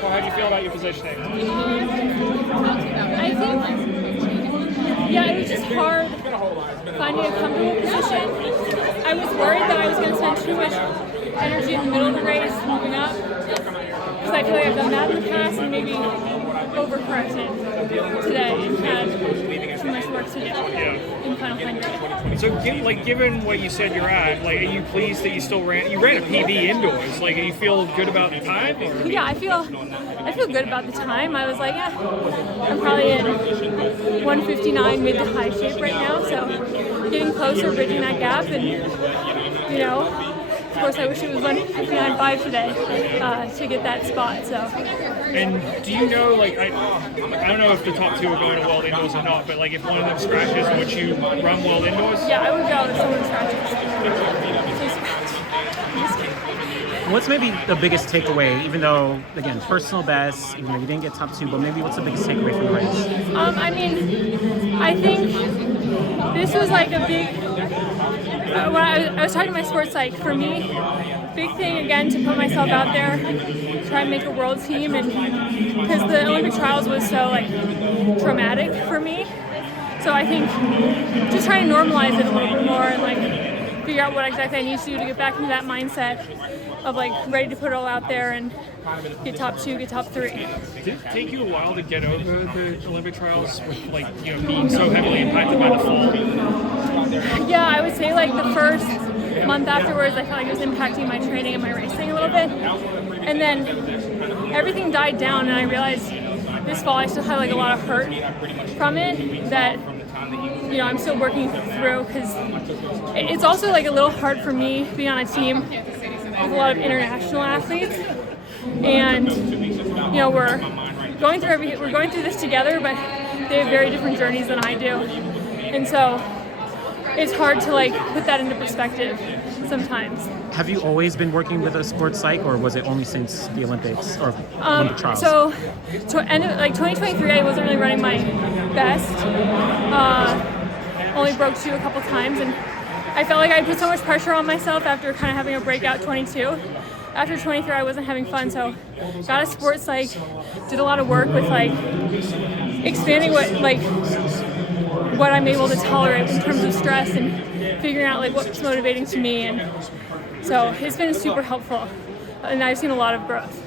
tackle. How'd you feel about your positioning? I think, yeah, it was just hard finding a comfortable position. I was worried that I was going to spend too much energy in the middle of the race moving up, because I feel like I've done that in the past and maybe overcorrected today and had too much work to do in final 100. So, given what you said you're at, are you pleased that you still ran a PB indoors? Do you feel good about the time? Or? Yeah, I feel good about the time. I was like, yeah, I'm probably in 159 mid to high shape right now, so getting closer, bridging that gap, and of course I wish it was 159.5 today to get that spot. So. And do you know, I don't know if the top two are going to World Indoors or not, but if one of them scratches, would you run World Indoors? Yeah, I would go if someone scratches. What's maybe the biggest takeaway, even though, again, personal best, even though you didn't get top two, but maybe what's the biggest takeaway from the race? I think this was a big, when I was talking to my sports psych, for me, big thing again to put myself out there, try and make a world team, and because the Olympic trials was so traumatic for me, so I think just trying to normalize it a little bit more and figure out what exactly I need to do to get back into that mindset of ready to put it all out there and get top two, get top three. Did it take you a while to get over the Olympic trials with being so heavily impacted by the fall? Yeah, I would say the first month afterwards I felt like it was impacting my training and my racing a little bit. And then everything died down and I realized this fall I still had a lot of hurt from it that I'm still working through, because it's also a little hard for me being on a team with a lot of international athletes, and we're going through this together, but they have very different journeys than I do, and so it's hard to put that into perspective sometimes. Have you always been working with a sports psych, or was it only since the Olympics or Olympic trials? So end of 2023, I wasn't really running my best. Only broke two a couple times, and I felt like I put so much pressure on myself after kind of having a breakout 22. After 23, I wasn't having fun, so got a sports psych, did a lot of work with expanding what I'm able to tolerate in terms of stress and figuring out what's motivating to me, and so it's been super helpful, and I've seen a lot of growth.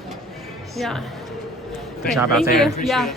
Yeah. Good job out there. Yeah.